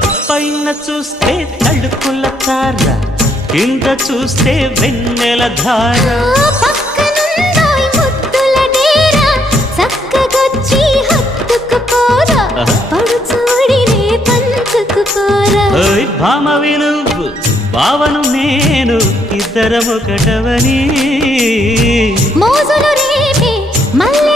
పైన చూస్తే తడుకుల తార, కింద చూస్తే వెన్నెల ధార. పక్కనుందోయ్ ముద్దుల డేరా, చక్కగొచ్చి హత్తుకుపోరా, పడు చూడినే పంచుకుపోరా. భామ వినువు భావను నేను, ఇద్దరమొకటవని మోజులు రేపే మల్లె